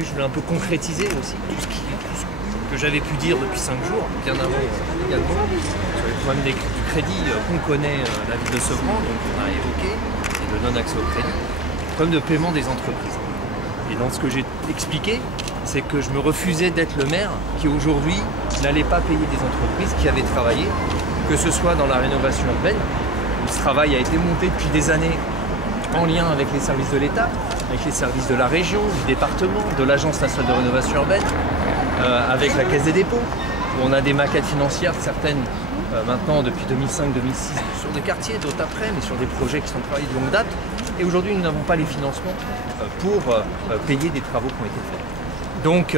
aujourd'hui, je voulais un peu concrétiser aussi tout ce que j'avais pu dire depuis 5 jours, bien avant également, sur les problèmes du crédit qu'on connaît la ville de Sevran, donc on a évoqué, et le non-accès au crédit, le problème de paiement des entreprises. Et dans ce que j'ai expliqué, c'est que je me refusais d'être le maire qui aujourd'hui n'allait pas payer des entreprises qui avaient travaillé, que ce soit dans la rénovation urbaine, où ce travail a été monté depuis des années en lien avec les services de l'État, avec les services de la région, du département, de l'Agence nationale de rénovation urbaine, avec la Caisse des dépôts, où on a des maquettes financières, certaines maintenant depuis 2005-2006 sur des quartiers, d'autres après, mais sur des projets qui sont travaillés de longue date. Et aujourd'hui, nous n'avons pas les financements pour payer des travaux qui ont été faits. Donc,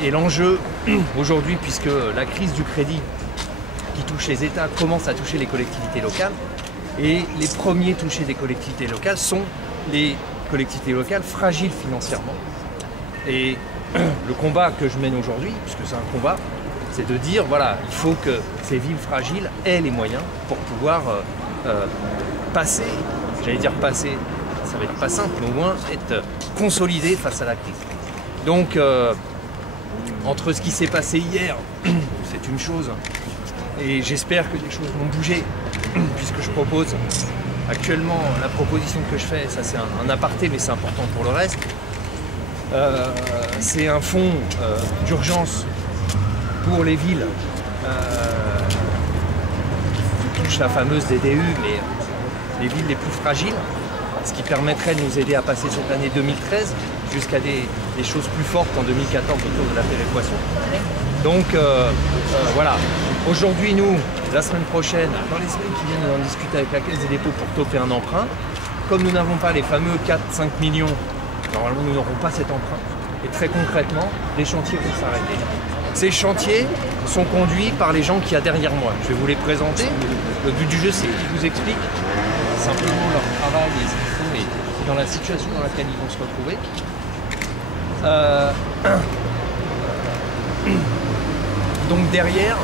et l'enjeu aujourd'hui, puisque la crise du crédit qui touche les États commence à toucher les collectivités locales, et les premiers touchés des collectivités locales sont les collectivités locales fragiles financièrement. Et le combat que je mène aujourd'hui, puisque c'est un combat, c'est de dire, voilà, il faut que ces villes fragiles aient les moyens pour pouvoir passer, j'allais dire passer, ça va être pas simple, mais au moins être consolidées face à la crise. Donc, entre ce qui s'est passé hier, c'est une chose, et j'espère que les choses vont bouger, puisque je propose actuellement la proposition que je fais, ça c'est un aparté, mais c'est important pour le reste, c'est un fonds d'urgence pour les villes qui touche la fameuse DDU, mais les villes les plus fragiles, ce qui permettrait de nous aider à passer cette année 2013 jusqu'à des choses plus fortes en 2014 autour de la péréquation. Donc voilà, aujourd'hui nous, la semaine prochaine, dans les semaines qui viennent, nous allons discuter avec la Caisse des dépôts pour topper un emprunt. Comme nous n'avons pas les fameux 4-5 millions, normalement nous n'aurons pas cet emprunt. Et très concrètement, les chantiers vont s'arrêter. Ces chantiers sont conduits par les gens qu'il y a derrière moi. Je vais vous les présenter. Le but du jeu, c'est qu'ils vous expliquent simplement leur travail et ce qu'ils font et dans la situation dans laquelle ils vont se retrouver. Donc derrière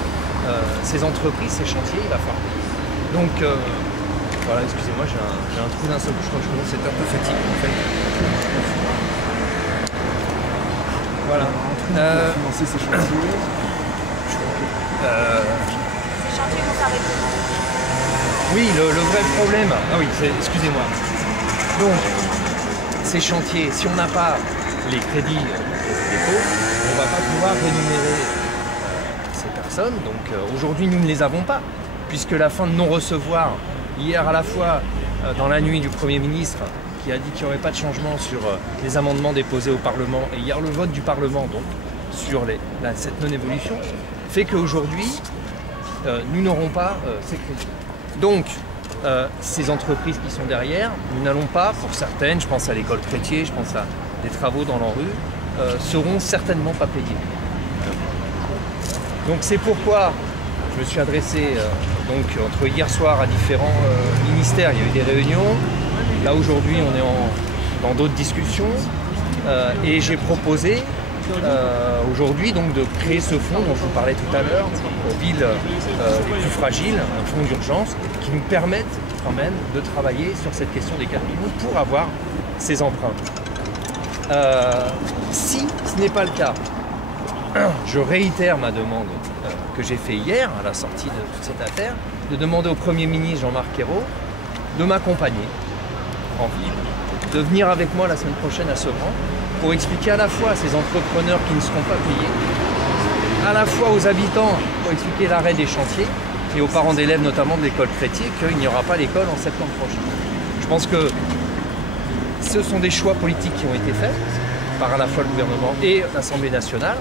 ces entreprises, ces chantiers, il va falloir payer. Donc voilà, excusez-moi, j'ai un trou d'un seul coup, je crois que je commence à être un peu fatigué en fait. Voilà. Financer ces chantiers. Ces chantiers vont s'arrêter. Oui, le vrai problème, ah oui, excusez-moi. Donc, ces chantiers, si on n'a pas les crédits des dépôts, on ne va pas pouvoir rémunérer ces personnes. Donc aujourd'hui, nous ne les avons pas, puisque la fin de non-recevoir, hier à la fois dans la nuit du Premier ministre, qui a dit qu'il n'y aurait pas de changement sur les amendements déposés au Parlement, et hier le vote du Parlement donc, sur cette non-évolution, fait qu'aujourd'hui, nous n'aurons pas ces crédits. Donc, ces entreprises qui sont derrière, nous n'allons pas, pour certaines, je pense à l'école Crétier, je pense à des travaux dans l'ANRU, seront certainement pas payées. Donc c'est pourquoi je me suis adressé donc, entre hier soir à différents ministères, il y a eu des réunions. Là aujourd'hui on est dans d'autres discussions et j'ai proposé aujourd'hui donc de créer ce fonds dont je vous parlais tout à l'heure aux villes les plus fragiles, un fonds d'urgence qui nous permette quand même de travailler sur cette question des 4 millions pour avoir ces emprunts. Si ce n'est pas le cas, je réitère ma demande que j'ai fait hier à la sortie de toute cette affaire, de demander au Premier ministre Jean-Marc Ayrault de m'accompagner en ville, de venir avec moi la semaine prochaine à Sevran pour expliquer à la fois à ces entrepreneurs qui ne seront pas payés, à la fois aux habitants pour expliquer l'arrêt des chantiers et aux parents d'élèves notamment de l'école Crétier qu'il n'y aura pas l'école en septembre prochain. Je pense que ce sont des choix politiques qui ont été faits par à la fois le gouvernement et l'Assemblée nationale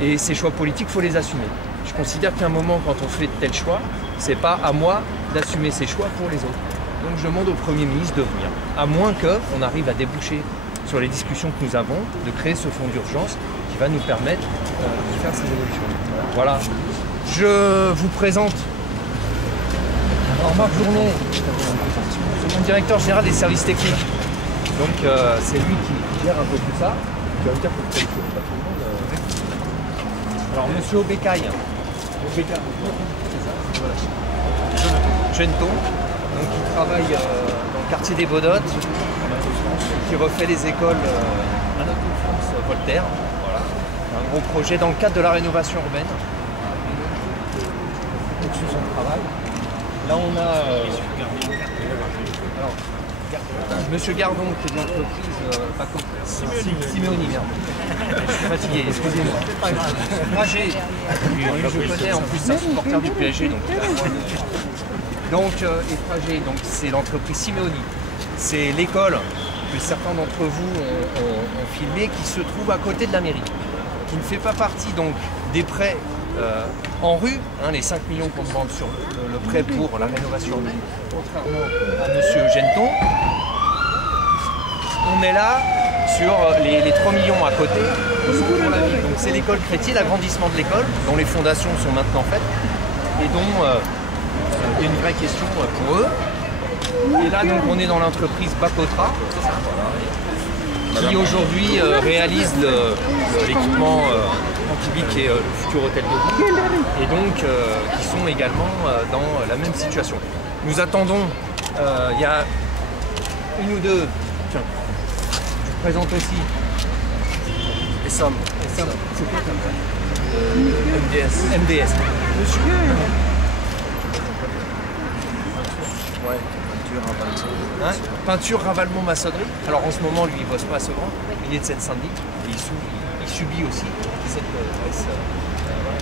et ces choix politiques, il faut les assumer. Je considère qu'à un moment, quand on fait de tels choix, c'est pas à moi d'assumer ces choix pour les autres. Donc je demande au Premier ministre de venir, à moins qu'on arrive à déboucher sur les discussions que nous avons, de créer ce fonds d'urgence qui va nous permettre de faire ces évolutions. Voilà. Je vous présente Marc Journet, c'est mon directeur général des services techniques. Donc c'est lui qui gère un peu tout ça. Tu vas me dire que pas tout le monde. Alors monsieur Obécaille, c'est ça, voilà. Genton, donc qui travaille dans le quartier des Baudottes, qui refait les écoles à notre France Voltaire. Voilà. Un gros projet dans le cadre de la rénovation urbaine. Donc sur son travail. Là on a alors, Monsieur Gardon qui est de l'entreprise Simeoni, merde. Je suis fatigué, excusez-moi. Fragé, je connais en plus un supporter du PSG, donc et Fragé, donc c'est l'entreprise Simeoni. C'est l'école que certains d'entre vous ont filmé, qui se trouve à côté de la mairie, qui ne fait pas partie donc des prêts en rue, hein, les 5 millions qu'on demande sur le prêt pour la rénovation urbaine, contrairement à M. Genton. On est là sur les 3 millions à côté, qui sont pour la ville. Donc c'est l'école chrétienne, l'agrandissement de l'école, dont les fondations sont maintenant faites, et dont il y a une vraie question pour eux. Et là donc on est dans l'entreprise Bacotra, qui aujourd'hui réalise l'équipement public et le futur hôtel de ville, et donc qui sont également dans la même situation. Nous attendons, il y a une ou deux, tiens, je vous présente aussi les sommes. C'est quoi comme ça? MDS. Monsieur. Ouais. Hein, peinture, ravalement, maçonnerie. Alors en ce moment, lui, il bosse pas à Sevran, il est de Seine-Saint-Denis et il subit aussi cette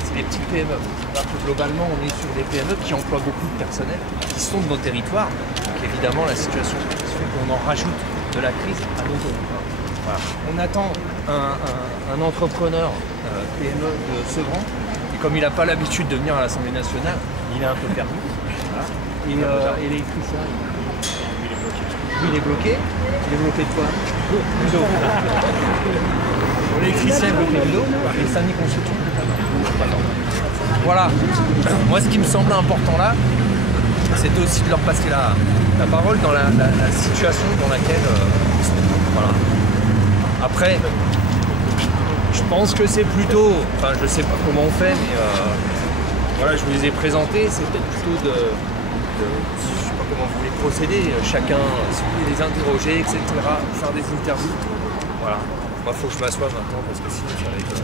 c'est des petits PME. Alors que globalement, on est sur des PME qui emploient beaucoup de personnel, qui sont de nos territoires. Donc évidemment, la situation fait qu'on en rajoute de la crise à nos territoires. Voilà. On attend un entrepreneur PME de Sevran, et comme il n'a pas l'habitude de venir à l'Assemblée nationale, il est un peu perdu. Voilà. Et l'électricien, il est bloqué. Il est bloqué de quoi? D'eau. L'électricien est bloqué d'eau et ça n'y construction. Voilà. Moi, ce qui me semble important là, c'est aussi de leur passer la parole dans la situation dans laquelle ils sont. Voilà. Après, je pense que c'est plutôt, enfin, je sais pas comment on fait, mais voilà, je vous les ai présentés. C'est peut-être plutôt de je ne sais pas comment vous voulez procéder, chacun, si vous voulez les interroger, etc., faire des interviews. Voilà. Moi, il faut que je m'assoie maintenant parce que sinon, ça va être...